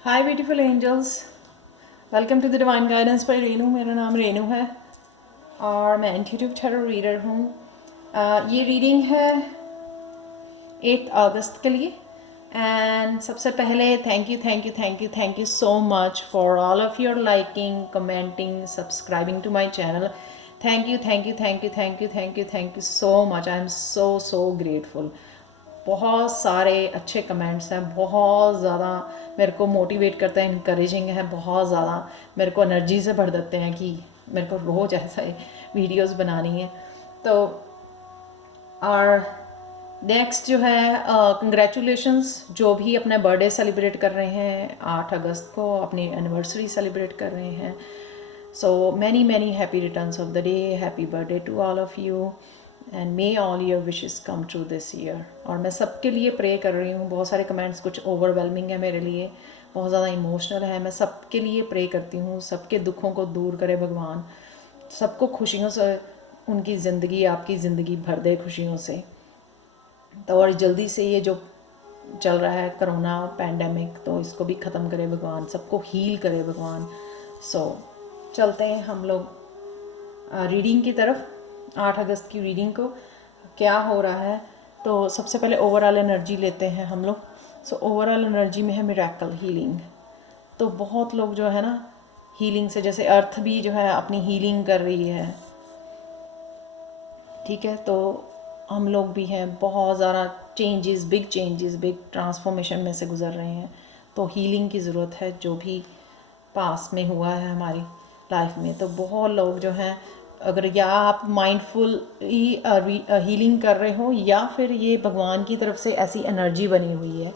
Hi beautiful angels, welcome to the divine guidance by Renu. मेरा नाम रेनू है और मैं इंट्यूटिव टैरो रीडर हूँ। ये रीडिंग है 8 अगस्त के लिए। एंड सबसे पहले thank you so much for all of your liking, commenting, subscribing to my channel. Thank you so much. I am so grateful. बहुत सारे अच्छे कमेंट्स हैं, बहुत ज़्यादा मेरे को मोटिवेट करते हैं, इनकरेजिंग है, बहुत ज़्यादा मेरे को एनर्जी से भर देते हैं कि मेरे को रोज़ ऐसा वीडियोस बनानी है। तो और नेक्स्ट जो है, कंग्रेचुलेशंस जो भी अपना बर्थडे सेलिब्रेट कर रहे हैं, 8 अगस्त को अपनी एनिवर्सरी सेलिब्रेट कर रहे हैं। So many happy returns of the day, happy birthday to all of you and may all your wishes come true this year. और मैं सबके लिए प्रे कर रही हूँ। बहुत सारे कमेंट्स कुछ ओवरवेलमिंग है मेरे लिए, बहुत ज़्यादा इमोशनल है। मैं सबके लिए प्रे करती हूँ, सबके दुखों को दूर करे भगवान, सबको खुशियों से उनकी ज़िंदगी, आपकी ज़िंदगी भर दे खुशियों से। तो और जल्दी से ये जो चल रहा है कोरोना पैंडेमिक, तो इसको भी ख़त्म करे भगवान, सबको हील करे भगवान। सो चलते हैं हम लोग रीडिंग की तरफ। 8 अगस्त की रीडिंग को क्या हो रहा है, तो सबसे पहले ओवरऑल एनर्जी लेते हैं हम लोग। सो ओवरऑल एनर्जी में है मिरेकल हीलिंग। तो बहुत लोग जो है ना हीलिंग से, जैसे अर्थ भी जो है अपनी हीलिंग कर रही है, ठीक है। तो हम लोग भी हैं, बहुत ज़्यादा चेंजेस, बिग ट्रांसफॉर्मेशन में से गुज़र रहे हैं। तो हीलिंग की ज़रूरत है, जो भी पास में हुआ है हमारी लाइफ में। तो बहुत लोग जो हैं, अगर या आप माइंडफुल हीलिंग कर रहे हो, या फिर ये भगवान की तरफ से ऐसी एनर्जी बनी हुई है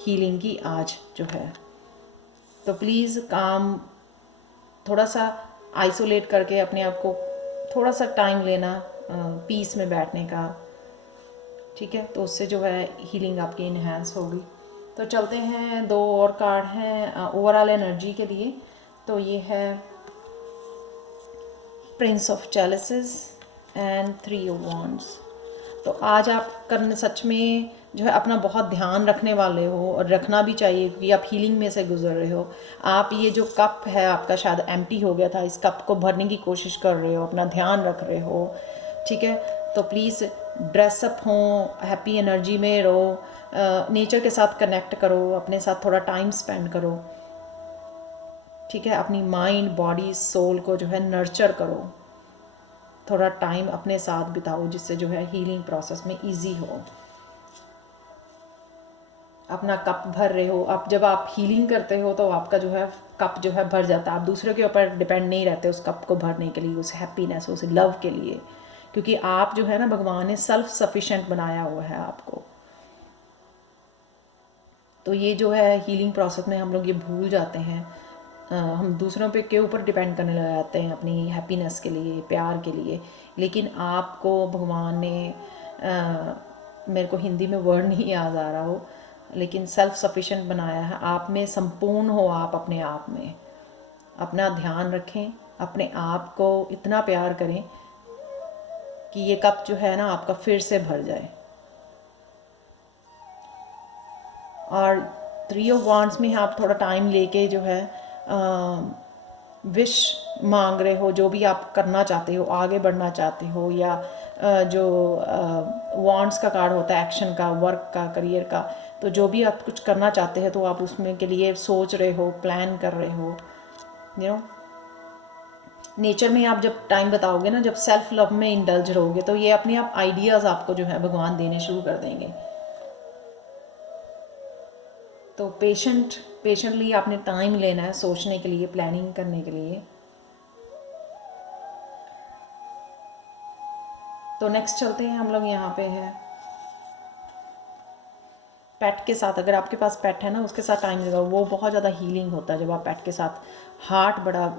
हीलिंग की आज जो है, तो प्लीज़ काम थोड़ा सा आइसोलेट करके अपने आप को थोड़ा सा टाइम लेना पीस में बैठने का, ठीक है। तो उससे जो है हीलिंग आपकी इन्हेंस होगी। तो चलते हैं, दो और कार्ड हैं ओवरऑल एनर्जी के लिए। तो ये है prince of chalices and 3 of wands. तो आज आप करने सच में जो है अपना बहुत ध्यान रखने वाले हो, और रखना भी चाहिए क्योंकि आप हीलिंग में से गुजर रहे हो। आप ये जो कप है आपका शायद एम्प्टी हो गया था, इस कप को भरने की कोशिश कर रहे हो, अपना ध्यान रख रहे हो, ठीक है। तो प्लीज़ ड्रेसअप हो, हैप्पी एनर्जी में रहो, नेचर के साथ कनेक्ट करो, अपने साथ थोड़ा टाइम स्पेंड करो, ठीक है। अपनी माइंड, बॉडी, सोल को जो है नर्चर करो, थोड़ा टाइम अपने साथ बिताओ, जिससे जो है हीलिंग प्रोसेस में इजी हो। अपना कप भर रहे हो आप, जब आप हीलिंग करते हो तो आपका जो है कप जो है भर जाता है। आप दूसरों के ऊपर डिपेंड नहीं रहते उस कप को भरने के लिए, उस हैप्पीनेस, उस लव के लिए, क्योंकि आप जो है ना भगवान ने सेल्फ सफिशिएंट बनाया हुआ है आपको। तो ये जो है हीलिंग प्रोसेस में हम लोग ये भूल जाते हैं, हम दूसरों पे के ऊपर डिपेंड करने लग जाते हैं अपनी हैप्पीनेस के लिए, प्यार के लिए। लेकिन आपको भगवान ने मेरे को हिंदी में वर्ड नहीं याद आ रहा हो, लेकिन सेल्फ सफिशिएंट बनाया है। आप में संपूर्ण हो, आप अपने आप में अपना ध्यान रखें, अपने आप को इतना प्यार करें कि ये कप जो है ना आपका फिर से भर जाए। और 3 ऑफ वॉन्ड्स में आप थोड़ा टाइम लेके जो है विश मांग रहे हो, जो भी आप करना चाहते हो, आगे बढ़ना चाहते हो, या जो वॉन्ड्स का कार्ड होता है एक्शन का, वर्क का, करियर का, तो जो भी आप कुछ करना चाहते हैं तो आप उसमें के लिए सोच रहे हो, प्लान कर रहे हो, यू नो। नेचर में आप जब टाइम बताओगे ना, जब सेल्फ लव में इंडल्ज रहोगे, तो ये अपने आप आइडियाज़ आपको जो है भगवान देने शुरू कर देंगे। तो पेशेंटली आपने टाइम लेना है सोचने के लिए, प्लानिंग करने के लिए। तो नेक्स्ट चलते हैं हम लोग, यहाँ पे है पेट के साथ। अगर आपके पास पेट है ना, उसके साथ टाइम लगाओ, वो बहुत ज़्यादा हीलिंग होता है जब आप पेट के साथ, हार्ट बड़ा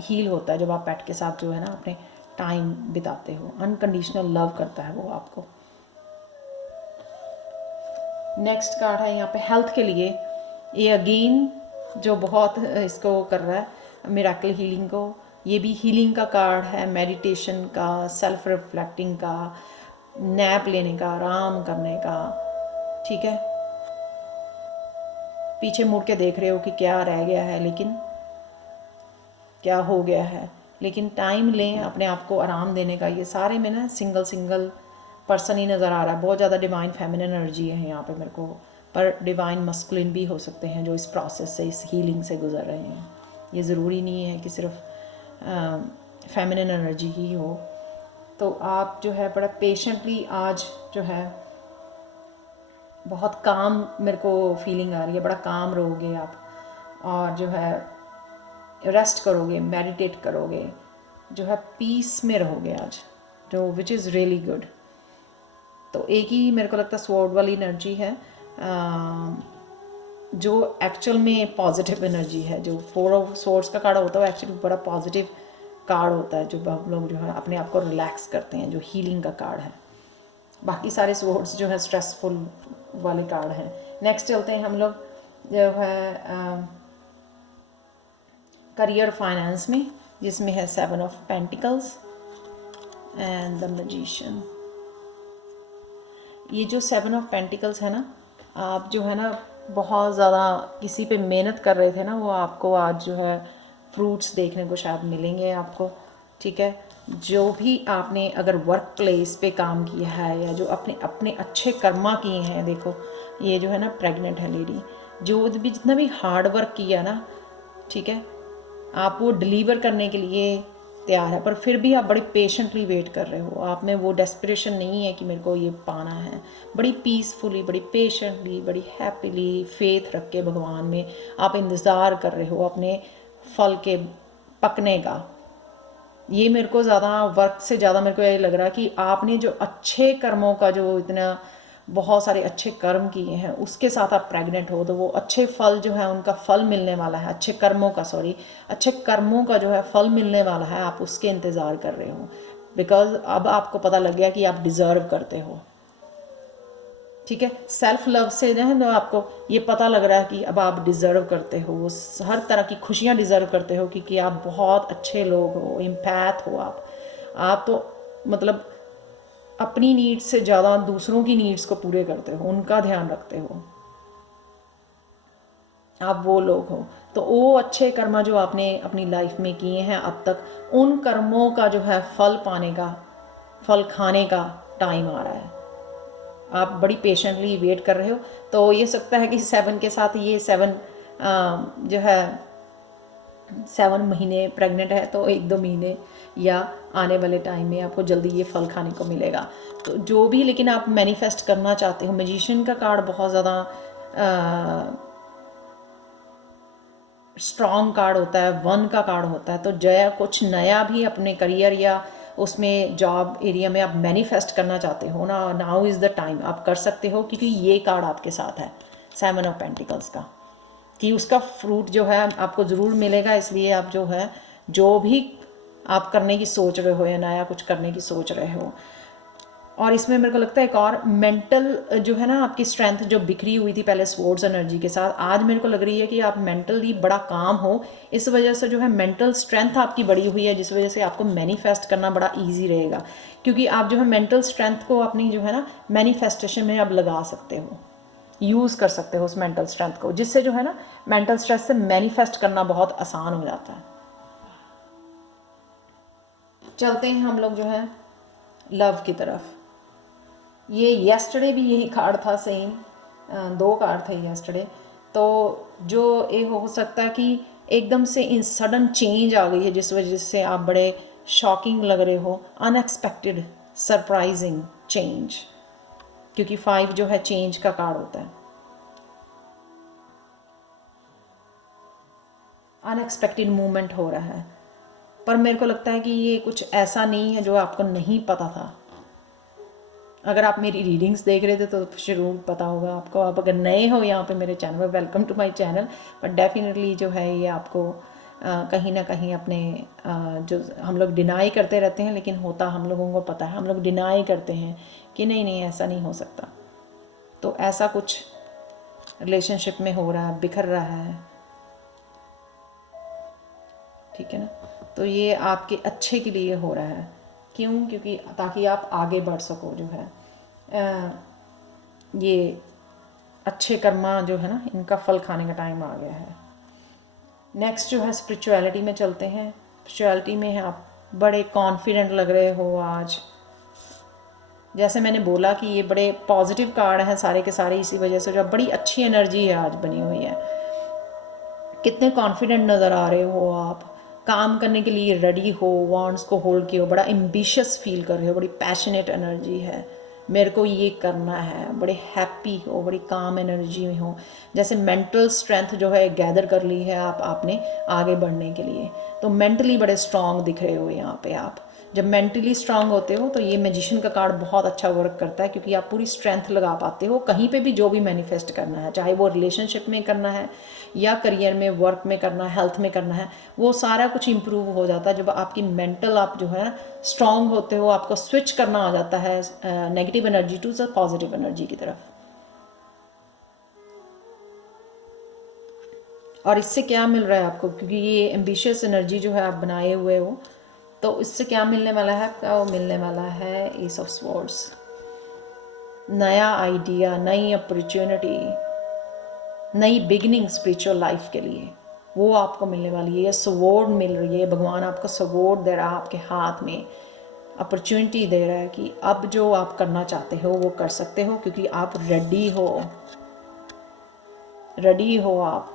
हील होता है जब आप पेट के साथ जो है ना अपने टाइम बिताते हो। अनकंडीशनल लव करता है वो आपको। नेक्स्ट कार्ड है यहाँ पे हेल्थ के लिए। ये अगेन जो बहुत इसको कर रहा है मिरेकल हीलिंग को, ये भी हीलिंग का कार्ड है, मेडिटेशन का, सेल्फ रिफ्लेक्टिंग का, नैप लेने का, आराम करने का, ठीक है। पीछे मुड़ के देख रहे हो कि क्या रह गया है, लेकिन क्या हो गया है, लेकिन टाइम लें अपने आप को आराम देने का। ये सारे में ना सिंगल पर्सन ही नज़र आ रहा है। बहुत ज़्यादा डिवाइन फेमिनिन एनर्जी है यहाँ पे मेरे को, पर डिवाइन मस्कुलिन भी हो सकते हैं जो इस प्रोसेस से, इस हीलिंग से गुजर रहे हैं। ये ज़रूरी नहीं है कि सिर्फ फेमिनिन एनर्जी ही हो। तो आप जो है बड़ा पेशेंटली आज जो है बहुत काम मेरे को फीलिंग आ रही है, बड़ा काम रहोगे आप, और जो है रेस्ट करोगे, मेडिटेट करोगे, जो है पीस में रहोगे आज, जो विच इज़ रियली गुड। तो एक ही मेरे को लगता है स्वॉर्ड वाली एनर्जी है जो एक्चुअल में पॉजिटिव एनर्जी है। जो 4 ऑफ स्वॉर्ड्स का कार्ड होता है वो एक्चुअली बड़ा पॉजिटिव कार्ड होता है, जो हम लोग जो है अपने आप को रिलैक्स करते हैं, जो हीलिंग का कार्ड है। बाकी सारे स्वॉर्ड्स जो है स्ट्रेसफुल वाले कार्ड हैं। नेक्स्ट चलते हैं हम लोग जो है करियर फाइनेंस में, जिसमें है 7 of pentacles and the magician. ये जो 7 ऑफ पेंटिकल्स है ना, आप जो है ना बहुत ज़्यादा किसी पे मेहनत कर रहे थे ना, वो आपको आज जो है फ्रूट्स देखने को शायद मिलेंगे आपको, ठीक है। जो भी आपने अगर वर्क प्लेस पे काम किया है या जो अपने अपने अच्छे कर्मा किए हैं, देखो ये जो है ना प्रेग्नेंट है लेडी, जो भी जितना भी हार्ड वर्क किया ना, ठीक है, आप वो डिलीवर करने के लिए तैयार है, पर फिर भी आप बड़े पेशेंटली वेट कर रहे हो। आप में वो डेस्परेशन नहीं है कि मेरे को ये पाना है। बड़ी पीसफुली, बड़ी पेशेंटली, बड़ी हैप्पीली फेथ रख के भगवान में आप इंतज़ार कर रहे हो अपने फल के पकने का। ये मेरे को ज़्यादा वर्क से ज़्यादा मेरे को ये लग रहा है कि आपने जो अच्छे कर्मों का, जो इतना बहुत सारे अच्छे कर्म किए हैं, उसके साथ आप प्रेग्नेंट हो, तो वो अच्छे फल जो है उनका फल मिलने वाला है। अच्छे कर्मों का, सॉरी, अच्छे कर्मों का जो है फल मिलने वाला है। आप उसके इंतज़ार कर रहे हो, बिकॉज अब आपको पता लग गया कि आप डिज़र्व करते हो, ठीक है। सेल्फ लव से जो है ना आपको ये पता लग रहा है कि अब आप डिज़र्व करते हो, हर तरह की खुशियाँ डिज़र्व करते हो, क्योंकि आप बहुत अच्छे लोग हो, एम्पैथ हो आप तो मतलब अपनी नीड्स से ज़्यादा दूसरों की नीड्स को पूरे करते हो, उनका ध्यान रखते हो, आप वो लोग हो। तो वो अच्छे कर्म जो आपने अपनी लाइफ में किए हैं अब तक, उन कर्मों का जो है फल पाने का, फल खाने का टाइम आ रहा है। आप बड़ी पेशेंटली वेट कर रहे हो। तो ये सकता है कि 7 के साथ ये 7 जो है 7 महीने प्रेग्नेंट है, तो 1-2 महीने या आने वाले टाइम में आपको जल्दी ये फल खाने को मिलेगा। तो जो भी लेकिन आप मैनिफेस्ट करना चाहते हो, मैजिशियन का कार्ड बहुत ज़्यादा स्ट्रॉन्ग कार्ड होता है, 1 का कार्ड होता है। तो जया कुछ नया भी अपने करियर या उसमें जॉब एरिया में आप मैनिफेस्ट करना चाहते हो ना, नाउ इज़ द टाइम आप कर सकते हो, क्योंकि ये कार्ड आपके साथ है 7 ऑफ पेंटिकल्स का, कि उसका फ्रूट जो है आपको ज़रूर मिलेगा। इसलिए आप जो है जो भी आप करने की सोच रहे हो या नया कुछ करने की सोच रहे हो, और इसमें मेरे को लगता है एक और मेंटल जो है ना आपकी स्ट्रेंथ जो बिखरी हुई थी पहले स्वॉर्ड्स एनर्जी के साथ, आज मेरे को लग रही है कि आप मेंटली बड़ा काम हो, इस वजह से जो है मेंटल स्ट्रेंथ आपकी बढ़ी हुई है, जिस वजह से आपको मैनिफेस्ट करना बड़ा ईजी रहेगा, क्योंकि आप जो है मेंटल स्ट्रेंथ को अपनी जो है ना मैनिफेस्टेशन में आप लगा सकते हो, यूज़ कर सकते हो उस मेंटल स्ट्रेंथ को, जिससे जो है ना मेंटल स्ट्रेस से मैनिफेस्ट करना बहुत आसान हो जाता है। चलते हैं हम लोग जो है लव की तरफ। ये येस्टरडे भी यही कार्ड था, सेम 2 कार्ड थे येस्टरडे। तो जो ये हो सकता है कि एकदम से इन सडन चेंज आ गई है, जिस वजह से आप बड़े शॉकिंग लग रहे हो, अनएक्सपेक्टेड सरप्राइजिंग चेंज, क्योंकि 5 जो है चेंज का कार्ड होता है। अनएक्सपेक्टेड मूवमेंट हो रहा है, पर मेरे को लगता है कि ये कुछ ऐसा नहीं है जो आपको नहीं पता था। अगर आप मेरी रीडिंग्स देख रहे थे तो ज़रूर पता होगा आपको। आप अगर नए हो यहाँ पे मेरे चैनल में, welcome to my channel. But definitely जो है ये आपको कहीं ना कहीं अपने जो हम लोग डिनाई करते रहते हैं, लेकिन होता हम लोगों को पता है, हम लोग डिनाई करते हैं कि नहीं नहीं ऐसा नहीं हो सकता। तो ऐसा कुछ रिलेशनशिप में हो रहा है, बिखर रहा है, ठीक है ना। तो ये आपके अच्छे के लिए हो रहा है, क्यों? क्योंकि ताकि आप आगे बढ़ सको। जो है ये अच्छे कर्मा जो है ना, इनका फल खाने का टाइम आ गया है। नेक्स्ट जो है स्पिरिचुअलिटी में चलते हैं। स्पिरिचुअलिटी में आप बड़े कॉन्फिडेंट लग रहे हो आज। जैसे मैंने बोला कि ये बड़े पॉजिटिव कार्ड हैं सारे के सारे, इसी वजह से जो बड़ी अच्छी एनर्जी है आज बनी हुई है। कितने कॉन्फिडेंट नज़र आ रहे हो आप, काम करने के लिए रेडी हो, वांट्स को होल्ड किए हो, बड़ा एम्बिशियस फील कर रहे हो, बड़ी पैशनेट एनर्जी है, मेरे को ये करना है, बड़े हैप्पी हो, बड़ी काम एनर्जी में हो। जैसे मेंटल स्ट्रेंथ जो है गैदर कर ली है आपने आगे बढ़ने के लिए, तो मेंटली बड़े स्ट्रांग दिख रहे हो यहाँ पे आप। जब मेंटली स्ट्रांग होते हो तो ये मैजिशियन का कार्ड बहुत अच्छा वर्क करता है, क्योंकि आप पूरी स्ट्रेंथ लगा पाते हो कहीं पे भी जो भी मैनिफेस्ट करना है, चाहे वो रिलेशनशिप में करना है या करियर में, वर्क में करना है, हेल्थ में करना है, वो सारा कुछ इम्प्रूव हो जाता है जब आपकी मेंटल आप जो है स्ट्रांग होते हो। आपको स्विच करना आ जाता है negative energy to positive energy की तरफ। और इससे क्या मिल रहा है आपको, क्योंकि ये एम्बिशियस एनर्जी जो है आप बनाए हुए हो, तो इससे क्या मिलने वाला है आपका, वो मिलने वाला है एस ऑफ स्वॉर्ड्स। नया आइडिया, नई अपॉर्चुनिटी, नई बिगिनिंग स्पिरिचुअल लाइफ के लिए वो आपको मिलने वाली है। स्वॉर्ड मिल रही है, भगवान आपको स्वॉर्ड दे रहा है आपके हाथ में, अपॉर्चुनिटी दे रहा है कि अब जो आप करना चाहते हो वो कर सकते हो, क्योंकि आप रेडी हो, रेडी हो आप।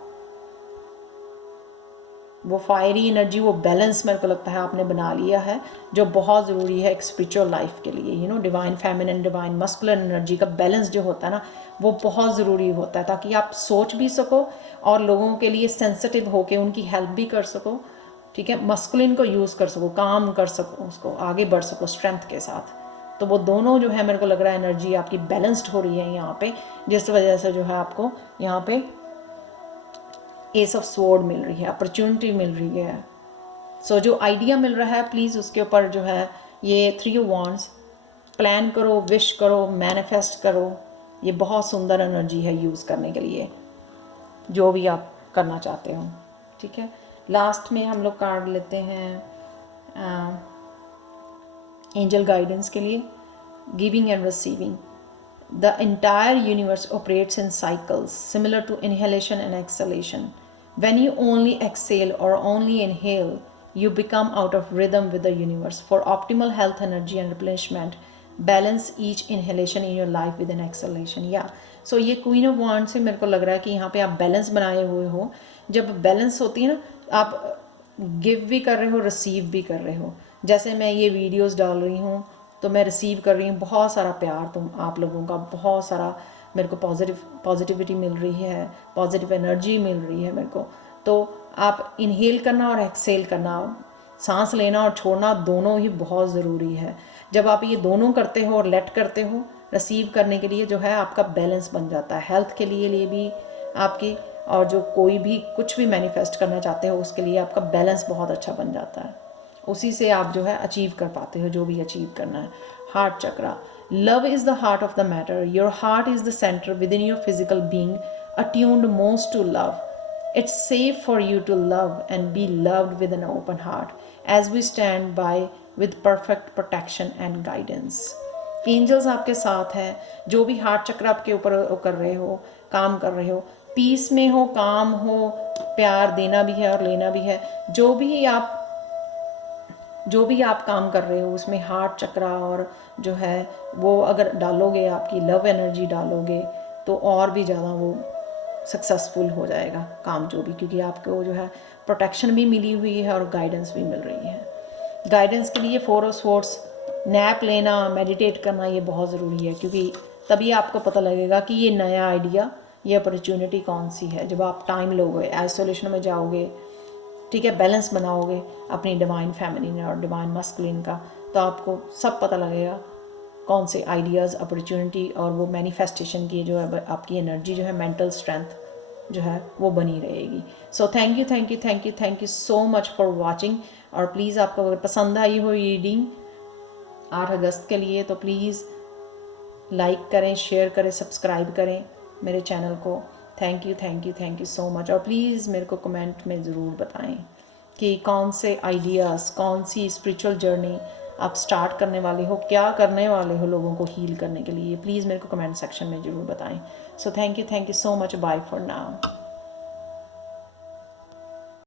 वो फायरी एनर्जी, वो बैलेंस मेरे को लगता है आपने बना लिया है, जो बहुत ज़रूरी है एक स्पिरिचुअल लाइफ के लिए। Divine feminine, divine masculine energy का बैलेंस जो होता है ना, वो बहुत ज़रूरी होता है, ताकि आप सोच भी सको और लोगों के लिए सेंसिटिव होके उनकी हेल्प भी कर सको। ठीक है, मस्कुलिन को यूज़ कर सको, काम कर सको, उसको आगे बढ़ सको स्ट्रेंथ के साथ। तो वो दोनों जो है मेरे को लग रहा है एनर्जी आपकी बैलेंस्ड हो रही है यहाँ पे, जिस वजह से जो है आपको यहाँ पे एस ऑफ स्वॉर्ड मिल रही है, अपॉर्चुनिटी मिल रही है। सो जो आइडिया मिल रहा है प्लीज़ उसके ऊपर जो है ये 3 वॉन्ड्स प्लान करो, विश करो, मैनिफेस्ट करो। ये बहुत सुंदर एनर्जी है यूज़ करने के लिए, जो भी आप करना चाहते हो। ठीक है, लास्ट में हम लोग कार्ड लेते हैं एंजल गाइडेंस के लिए। Giving and receiving. The entire universe operates in cycles similar to inhalation and exhalation. When you only exhale or only inhale, you become out of rhythm with the universe. For optimal health, energy, and replenishment, balance each inhalation in your life with an exhalation. Yeah. So ये queen of वॉन्ड से मेरे को लग रहा है कि यहाँ पे आप बैलेंस बनाए हुए हो। जब बैलेंस होती है ना, आप गिव भी कर रहे हो, रिसीव भी कर रहे हो। जैसे मैं ये वीडियोस डाल रही हूँ तो मैं रिसीव कर रही हूँ बहुत सारा प्यार, तुम आप लोगों का बहुत सारा मेरे को पॉजिटिविटी मिल रही है, पॉजिटिव एनर्जी मिल रही है मेरे को। तो आप इनहेल करना और एक्सेल करना, सांस लेना और छोड़ना दोनों ही बहुत ज़रूरी है। जब आप ये दोनों करते हो और लेट करते हो रिसीव करने के लिए, जो है आपका बैलेंस बन जाता है हेल्थ के लिए भी आपकी, और जो कोई भी कुछ भी मैनिफेस्ट करना चाहते हो उसके लिए आपका बैलेंस बहुत अच्छा बन जाता है। उसी से आप जो है अचीव कर पाते हो जो भी अचीव करना है। Heart chakra. Love is the heart of the matter. Your heart is the centre within your physical being, attuned most to love. It's safe for you to love and be loved with an open heart as we stand by with perfect protection and guidance. Angels आपके साथ हैं, जो भी heart चक्र आपके ऊपर कर रहे हो, काम कर रहे हो, पीस में हो, काम हो, प्यार देना भी है और लेना भी है। जो भी आप काम कर रहे हो उसमें हार्ट चक्रा और जो है वो अगर डालोगे, आपकी लव एनर्जी डालोगे, तो और भी ज़्यादा वो सक्सेसफुल हो जाएगा काम जो भी, क्योंकि आपको जो है प्रोटेक्शन भी मिली हुई है और गाइडेंस भी मिल रही है। गाइडेंस के लिए 4 ऑफ स्वॉर्ड्स, नैप लेना, मेडिटेट करना, ये बहुत ज़रूरी है, क्योंकि तभी आपको पता लगेगा कि ये नया आइडिया, ये अपॉर्चुनिटी कौन सी है। जब आप टाइम लोगे, आइसोलेशन में जाओगे, ठीक है, बैलेंस बनाओगे अपनी डिवाइन फेमिनिन और डिवाइन मस्कुलिन का, तो आपको सब पता लगेगा कौन से आइडियाज़, अपॉर्चुनिटी और वो मैनिफेस्टेशन की जो है आपकी एनर्जी जो है, मेंटल स्ट्रेंथ जो है वो बनी रहेगी। सो thank you so much for watching. और प्लीज़ आपको अगर पसंद आई हो रीडिंग 8 अगस्त के लिए, तो प्लीज़ लाइक करें, शेयर करें, सब्सक्राइब करें मेरे चैनल को। Thank you so much. और प्लीज़ मेरे को कमेंट में ज़रूर बताएं कि कौन से आइडियाज़, कौन सी स्पिरिचुअल जर्नी आप स्टार्ट करने वाले हो, क्या करने वाले हो लोगों को हील करने के लिए। प्लीज़ मेरे को कमेंट सेक्शन में ज़रूर बताएं। So thank you so much, bye for now.